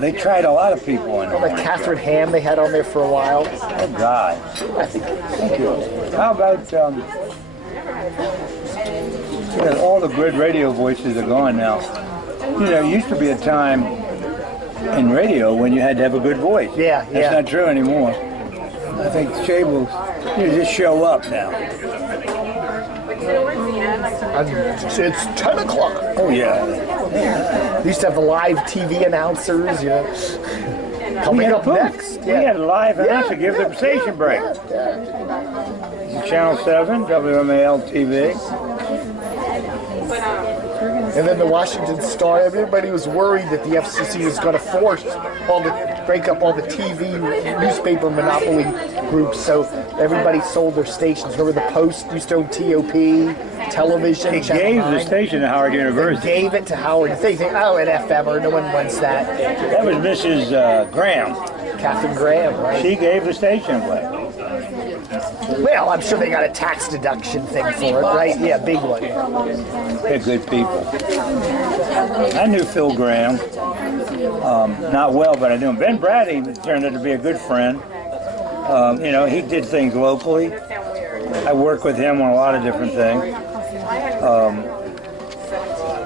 They tried a lot of people in. Like Catherine Ham, they had on there for a while. Oh God! Thank you. How about all the good radio voices are gone now. You know, it used to be a time in radio when you had to have a good voice. Yeah. That's not true anymore. I think Shables, you just show up now. It's 10 o'clock. Oh yeah. We used to have the live TV announcers, you know. Coming up next. We had a live announcer give the station break. Channel 7, WMAL TV. And then the Washington Star, everybody was worried that the FCC was going to break up all the TV newspaper monopoly groups, so everybody sold their stations. Remember the Post used to own TOP, television. They gave the station to Howard University. They gave it to Howard. They think, oh, an FM, or no one wants that. That was Mrs. Graham. Catherine Graham, right? She gave the station away. Well, I'm sure they got a tax deduction thing for it, right? Yeah, big one. They're good people. I knew Phil Graham. Not well, but I knew him. Ben Brady turned out to be a good friend. You know, he did things locally. I worked with him on a lot of different things.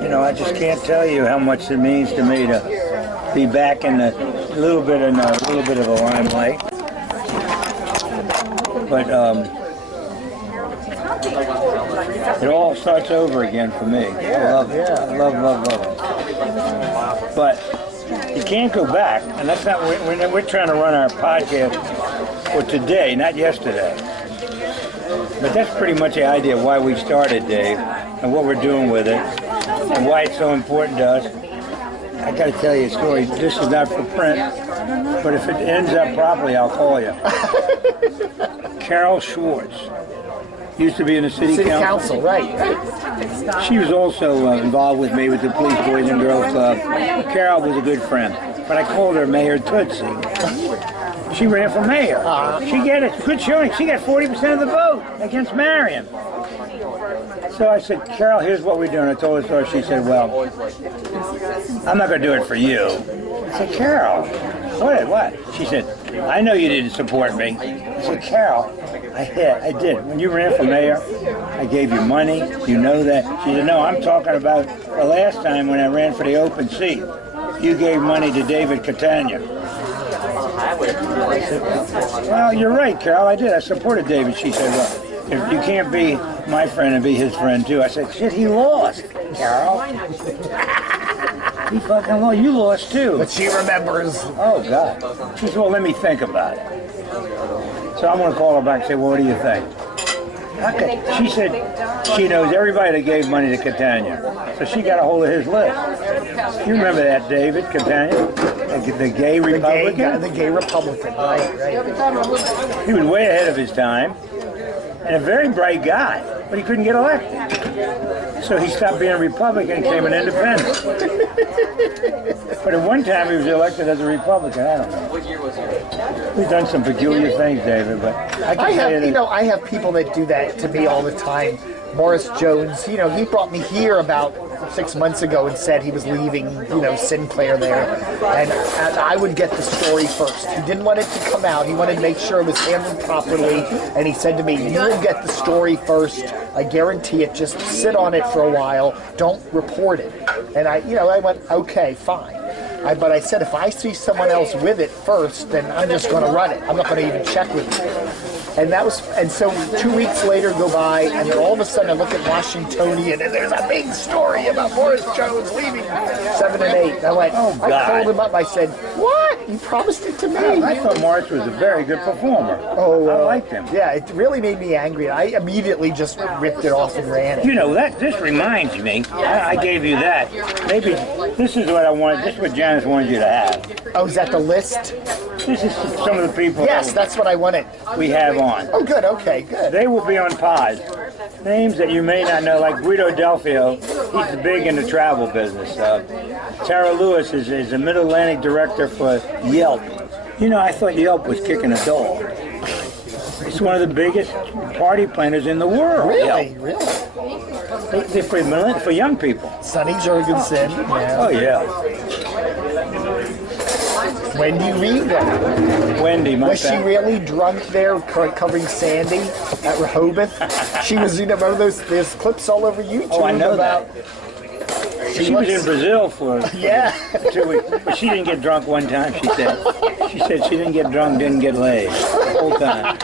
You know, I just can't tell you how much it means to me to be back in a little bit of a limelight. But it all starts over again for me. I love it. I love it. But you can't go back, and that's not. We're trying to run our podcast for today, not yesterday. But that's pretty much the idea of why we started, Dave, and what we're doing with it, and why it's so important to us. I got to tell you a story. This is not for print, but if it ends up properly, I'll call you. Carol Schwartz used to be in the city council. Right. She was also involved with me with the Police Boys and Girls Club. Carol was a good friend, but I called her Mayor Tootsie. She ran for mayor. She got a good showing. She got 40% of the vote against Marion. So I said, Carol, here's what we're doing. I told her story. She said, well, I'm not going to do it for you. I said, Carol, what? She said, I know you didn't support me. I said, Carol, I did. When you ran for mayor, I gave you money. You know that. She said, no, I'm talking about the last time when I ran for the open seat. You gave money to David Catania. I said, well, you're right, Carol, I did. I supported David. She said, well, if you can't be my friend and be his friend too. I said, shit, he lost, Carol. He fucking lost. You lost too. But she remembers. Oh, God. She said, well, let me think about it. So I'm going to call her back and say, well, what do you think? Okay. She said she knows everybody that gave money to Catania. So she got a hold of his list. You remember that, David Catania? The gay Republican? The gay Republican, right. He was way ahead of his time. and a very bright guy, but he couldn't get elected. So he stopped being a Republican and became an independent. But at one time he was elected as a Republican. I don't know. What year was it? We've done some peculiar things, David, but I have people that do that to me all the time. Morris Jones, he brought me here about 6 months ago and said he was leaving, Sinclair there. And I would get the story first. He didn't want it to come out. He wanted to make sure it was handled properly. And he said to me, you will get the story first. I guarantee it. Just sit on it for a while. Don't report it. And I went, okay, fine. But I said, if I see someone else with it first, then I'm just going to run it. I'm not going to even check with it. And so 2 weeks later go by, and then all of a sudden I look at Washingtonian, and there's a big story about Morris Jones leaving 7 and 8. And I went, oh, God. I called him up. I said, what? You promised it to me. I thought Morris was a very good performer. Oh, I liked him. Yeah, it really made me angry. I immediately just ripped it off and ran it. This reminds me. I gave you that. Maybe this is what I wanted. This is what Janice wanted you to have. Oh, is that the list? This is some of the people. Yes, that's what I wanted. We have on. Oh, good. Okay, good. They will be on pause. Names that you may not know, like Guido Delfio. He's big in the travel business. Tara Lewis is a Mid-Atlantic director for Yelp. I thought Yelp was kicking a dog. It's one of the biggest party planners in the world. Really? Yelp. Really? They're for young people. Sonny Jurgensen. Yeah. Oh, yeah. Wendy Reed. Wendy, was she really drunk there covering Sandy at Rehoboth? She was, one of those. There's clips all over YouTube. Oh, I know about. that. She was in Brazil for 2 weeks, but she didn't get drunk one time. She said she didn't get drunk, didn't get laid the whole time.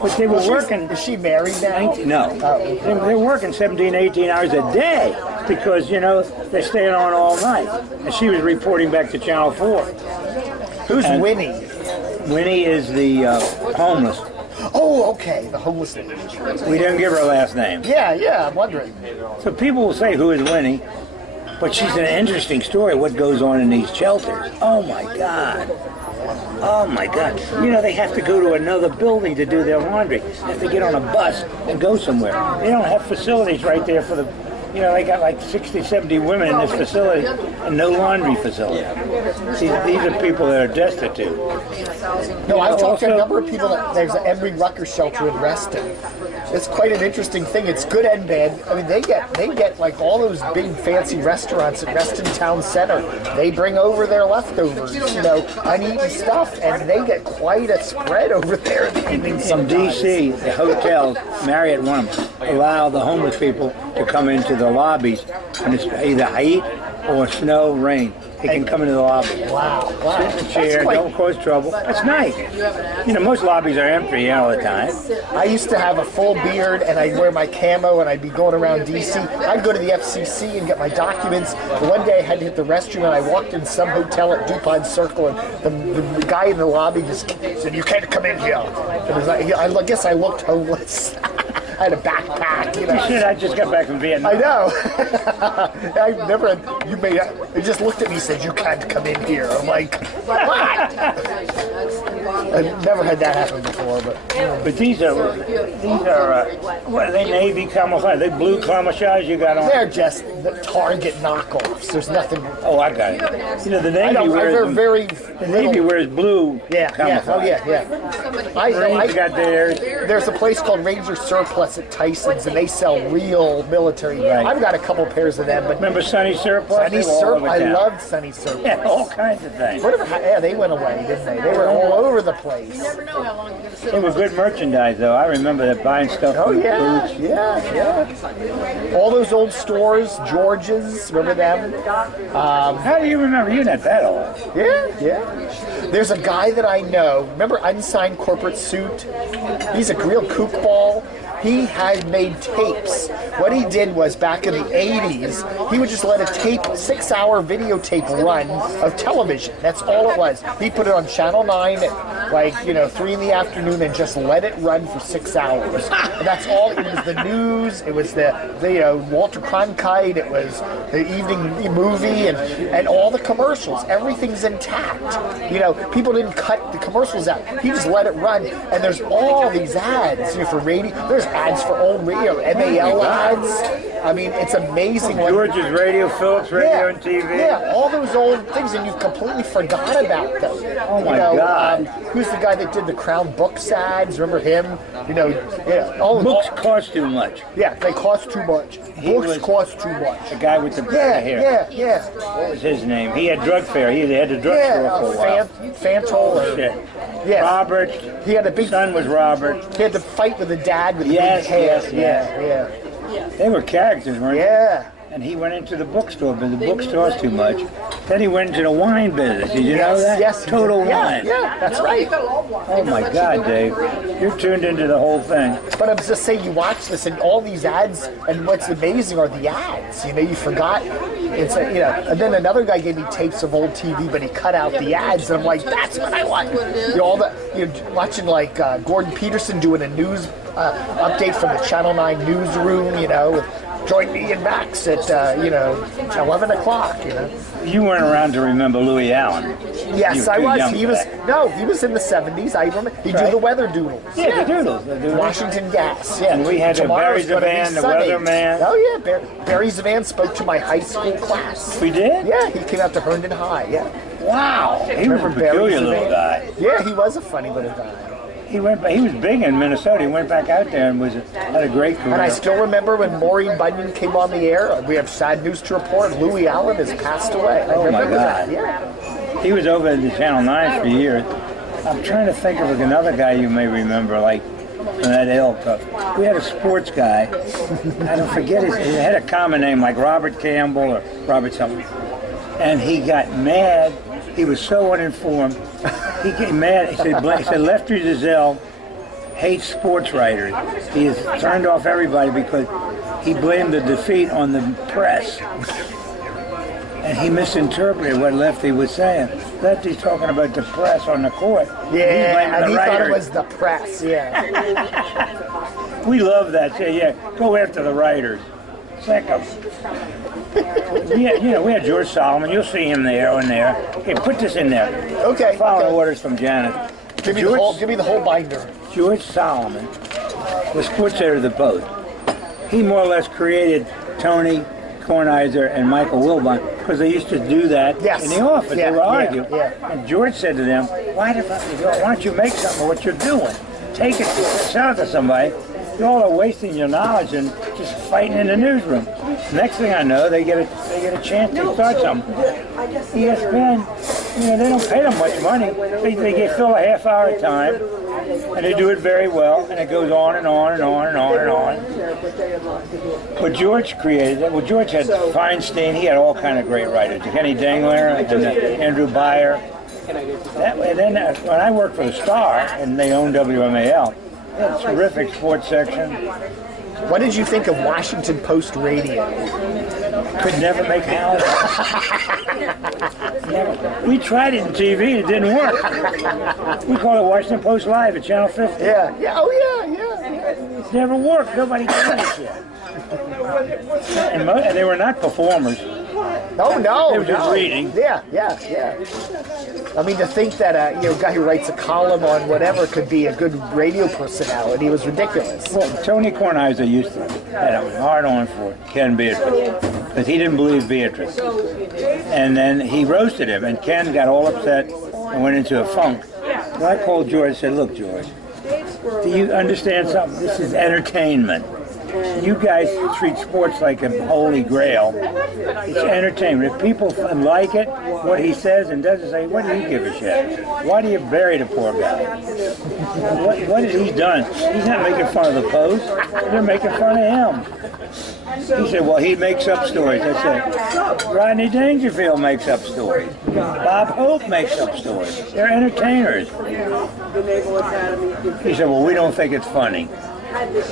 But they were working. Is she married now? No, they're working 17, 18 hours a day because they're staying on all night. And she was reporting back to Channel 4. Who's Winnie? Winnie is the homeless. Oh, okay, the homeless lady. We didn't give her a last name. Yeah, I'm wondering. So people will say, who is Winnie? But she's an interesting story, what goes on in these shelters. Oh, my God. Oh, my God. They have to go to another building to do their laundry. They have to get on a bus and go somewhere. They don't have facilities right there for the... they got like 60, 70 women in this facility and no laundry facility. See, these are people that are destitute. No, I've talked to a number of people that there's an Embry Rucker shelter in Reston. It's quite an interesting thing. It's good and bad. I mean, they get like all those big fancy restaurants at Reston Town Center. They bring over their leftovers, uneaten stuff, and they get quite a spread over there in the evening sometimes. In D.C., the hotels, Marriott one of them, allow the homeless people to come into the lobbies when it's either heat or snow, rain. They can come into the lobby. Wow. Sit in a chair, don't cause trouble. That's nice. Most lobbies are empty all the time. I used to have a full beard, and I'd wear my camo, and I'd be going around D.C. I'd go to the FCC and get my documents. One day I had to hit the restroom, and I walked in some hotel at DuPont Circle, and the guy in the lobby just said, "You can't come in here." It was like, I guess I looked homeless. I had a backpack, Shit, I just got back from Vietnam. I know. I never. They just looked at me and said, "You can't come in here." I'm like, what? I've never had that happen before, but these are what are they? Navy camouflage? They blue camouflage you got on? They're just the Target knockoffs. There's nothing. Oh, I got it. The Navy wears blue camouflage. Oh yeah. I got theirs. There's a place called Ranger Surplus at Tyson's, and they sell real military. Right. I've got a couple pairs of them. But remember Sunny Surplus? Sunny Surplus. I loved Sunny Surplus. Yeah, all kinds of things. They went away, didn't they? They were all over the place. They were good merchandise, though. I remember that buying stuff. Oh, from yeah. Boots. Yeah. All those old stores, George's, remember them? How do you remember? You're not that old. Yeah. There's a guy that I know. Remember Unsigned Corporate Suit? He's a real kookball. He had made tapes. What he did was, back in the 80s, he would just let a 6-hour videotape run of television. That's all it was. He put it on Channel 9 like 3 in the afternoon, and just let it run for 6 hours. And that's all. It was the news. It was the Walter Cronkite. It was the evening movie, and all the commercials. Everything's intact. People didn't cut the commercials out. He just let it run, and there's all these ads for radio. There's ads for old radio, MAL ads. I mean, it's amazing. George's Radio, Phillips Radio, and TV. Yeah, all those old things, and you've completely forgot about them. Oh my God! Who's the guy that did the Crown Books ads? Remember him? Books cost too much. Yeah, they cost too much. Books cost too much. The guy with the hair. Yeah. What was his name? He had drug fair. He had the drugstore for a while. Fantol. Yeah. Robert. He had a big son was Robert. He had to fight with the dad with the big hair. Yeah. They were characters, weren't they? Yeah. And he went into the bookstore, but the bookstore's too much. Then he went into the wine business. Did you know that? Yes. Total Wine. Yeah, that's right. Oh my God, Dave. You're tuned into the whole thing. But I'm just saying, you watch this and all these ads, and what's amazing are the ads. You forgot. It's and then another guy gave me tapes of old TV, but he cut out the ads, and I'm like, that's what I want. Watching like Gordon Peterson doing a news update from the Channel 9 newsroom, with join me and Max at 11 o'clock. You weren't around to remember Louis Allen. Yes, I was. He was in the 70s. I remember. He did the weather doodles. Yeah, the doodles. Washington Gas. Yeah. And we had Barry Zvan, the weatherman. Oh yeah, Barry Zvan spoke to my high school class. We did? Yeah, he came out to Herndon High. Yeah. Wow. He was a peculiar little guy. Yeah, he was a funny little guy. He was big in Minnesota. He went back out there and had a great career. And I still remember when Maureen Bunyan came on the air. We have sad news to report. Louis Allen has passed away. Oh my God! That. Yeah. He was over at the Channel 9 for years. I'm trying to think of another guy you may remember, like from that ilk. We had a sports guy. I don't forget his. He had a common name like Robert Campbell or Robert something. And he got mad. He was so uninformed. He get mad. He said Lefty Driesell hates sports writers. He has turned off everybody because he blamed the defeat on the press. And he misinterpreted what Lefty was saying. Lefty's talking about the press on the court. Yeah, and he thought it was the press. Yeah. We love that. Say, yeah, go after the writers. Sick of we had George Solomon. You'll see him there and there. Okay, put this in there. Okay. Follow orders from Janet. Give me the whole binder. George Solomon was sports editor of the Post. He more or less created Tony Kornheiser and Michael Wilbon because they used to do that in the office. They would argue. And George said to them, why don't you make something of what you're doing? Take it, sell it to somebody. You all are wasting your knowledge and just fighting in the newsroom. Next thing I know, they get a chance to start something. ESPN, they don't pay them much money. They fill a half hour at a time, and they do it very well, and it goes on and on and on and on and on. But George created that. Well, George had Feinstein. He had all kind of great writers. Kenny Dangler and Andrew Beyer. That way, then when I worked for the Star, and they owned WMAL, they had a terrific sports section. What did you think of Washington Post Radio? Could never make houses. We tried it in TV, it didn't work. We called it Washington Post Live at Channel 50. Yeah. It's never worked. Nobody did it yet. And they were not performers. Oh no! They were just reading. Yeah. I mean, to think that a guy who writes a column on whatever could be a good radio personality was ridiculous. Well, Tony Kornheiser used to have a hard on for Ken Beatrice because he didn't believe Beatrice, and then he roasted him, and Ken got all upset and went into a funk. So I called George and said, "Look, George, do you understand something? This is entertainment. You guys treat sports like a holy grail. It's entertainment. If people like it, what he says and doesn't say, what do you give a shit? Why do you bury the poor guy? What has he done? He's not making fun of the Post. They're making fun of him." He said, well, he makes up stories. I said, Rodney Dangerfield makes up stories. Bob Hope makes up stories. They're entertainers. He said, well, we don't think it's funny.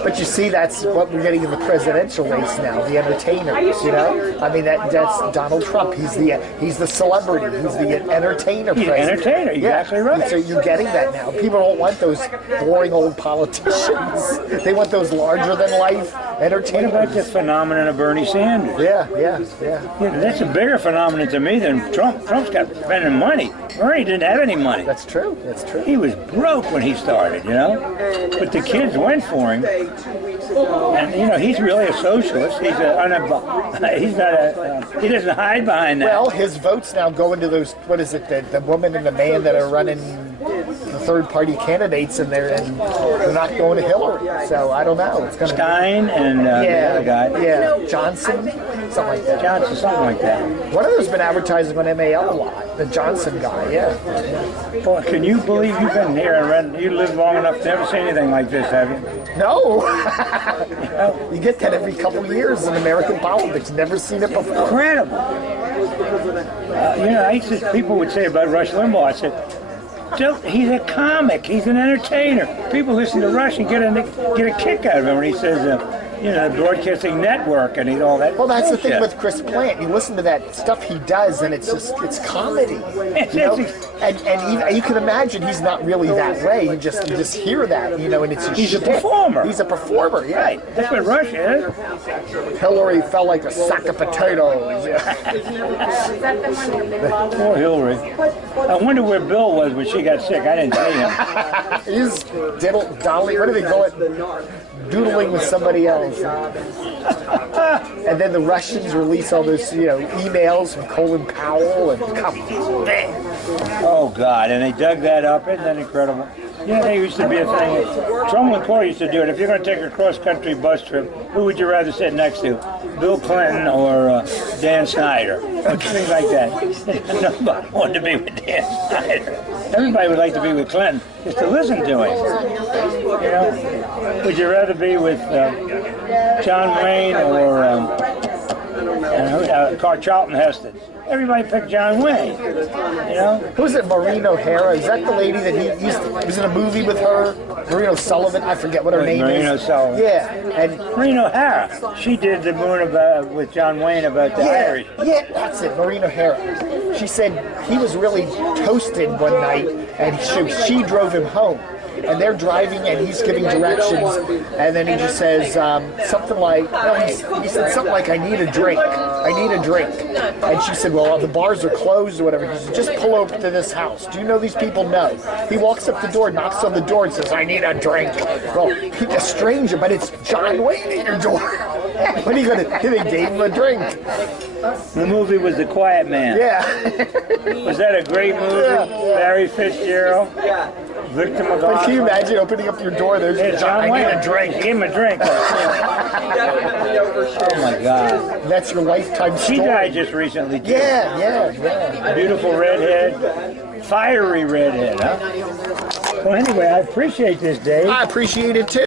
But you see, that's what we're getting in the presidential race now, the entertainers, you know? I mean, that's Donald Trump. He's the celebrity. He's the entertainer He's an president. entertainer, exactly right. So you're getting that now. People don't want those boring old politicians. They want those larger-than-life entertainers. What about the phenomenon of Bernie Sanders? Yeah. Yeah, that's a bigger phenomenon to me than Trump. Trump's got spending money. Bernie didn't have any money. That's true. He was broke when he started, you know? But the kids went for him. And, you know, he's really a socialist. He doesn't hide behind that. Well, his votes now go into those, what is it, the woman and the man that are running the third-party candidates, and they're not going to Hillary. So I don't know. It's going to Stein and the other guy. Yeah, Johnson, something like that. Something like that. One of them's been advertising on MAL a lot. The Johnson guy, yeah. Boy, can you believe you've been here and you lived long enough to never see anything like this, have you? No. You get that every couple of years in American politics. Never seen it before. Incredible. You know, people would say about Rush Limbaugh, I said, he's a comic. He's an entertainer. People listen to Rush and get a kick out of him when he says, you know, the broadcasting network and all that. Well, that's bullshit. the thing with Chris Plant. You listen to that stuff he does, and it's comedy. You know? And you can imagine he's not really that way. You just hear that, you know, and it's he's a performer. He's a performer, yeah. Right. That's what Rush is. Hillary felt like a sack of potatoes. Poor Hillary. I wonder where Bill was when she got sick. I didn't see him. He's dolly. What do they call it? Doodling with somebody else. And then the Russians release all those, you know, emails from Colin Powell and Oh God! And they dug that up. Isn't that incredible? You know, there used to be a thing. Trumbull Court used to do it. If you're going to take a cross-country bus trip, who would you rather sit next to, Bill Clinton or Dan Snyder? Or things like that. Nobody wanted to be with Dan Snyder. Everybody would like to be with Clinton, just to listen to him. You know, would you rather be with John Wayne or Charlton Heston? Everybody picked John Wayne. You know, who's it? Maureen O'Hara. Is that the lady that he was in a movie with her? Maureen O'Sullivan. I forget what her name Maureen is. O'Sullivan. Yeah, and Maureen O'Hara. She did the moon with John Wayne about the Irish. Yeah, that's it. Maureen O'Hara. She said he was really toasted one night, and she drove him home. And they're driving, and he's giving directions, and then he just says something like, he said something like, I need a drink. And she said, well, the bars are closed or whatever. He said, just pull over to this house. Do you know these people? No. He walks up the door, knocks on the door, and says, I need a drink. Well, he's a stranger, but it's John Wayne at your door. What are you going to do? They gave him a drink. The movie was The Quiet Man. Yeah. Was that a great movie? Yeah. Barry Fitzgerald? Victor McGowan. But can you imagine opening up your door? There's John Wayne. I need a drink. Give him a drink. Oh my God. That's your lifetime story. She died just recently, too. Yeah. Beautiful redhead. Fiery redhead, huh? Well, anyway, I appreciate this, Dave. I appreciate it, too.